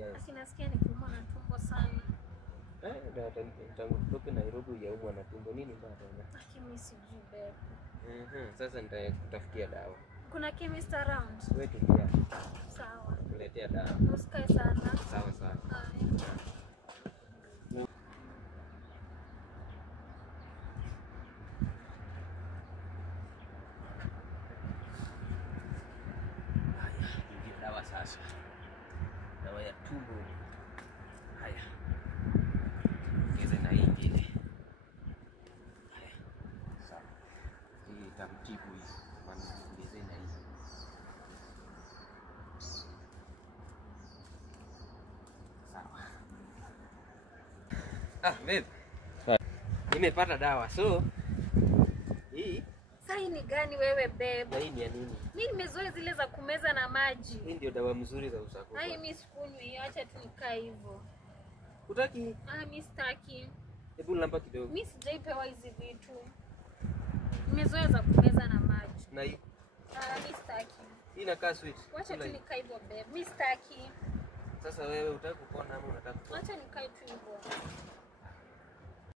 Yes. Lakini nasikia nikiumwa na tumbo sana. Tangu tutoke Nairobi ya umwa na tumbo nini mbaya? Lakini sijui babe. Sasa nitakutafutia dawa. Kuna chemist around? Wewe tulia. Sawa. Kuletea dawa. Usikae sana. Sawa sawa. Dawa sasa. Dawa ya tumbo. Haya. Ongeza na hii ingine. Haya. Sawa. Hii tamtibu hii. Ongeza na hii. Sawa. Babe. Nimepata dawa. So hii Sasa ni gani wewe babe? na hii ni ya nini? Mimi nimezoea zile za kumeza na maji. Hii ndio dawa mzuri za usafi. Hai mimi sikunywi, acha tu nikae hivyo. Utaki? Mimi sitaki. Hebu namba kidogo. Mimi sijaipewa hizi vitu. Nimezoea za kumeza na maji. Na hii Mimi sitaki. hii inakaa sweet. Acha tu nikae hivyo babe. Mimi sitaki. Sasa wewe unataka kupona ama unataka kupona? Acha nikae tu hivyo.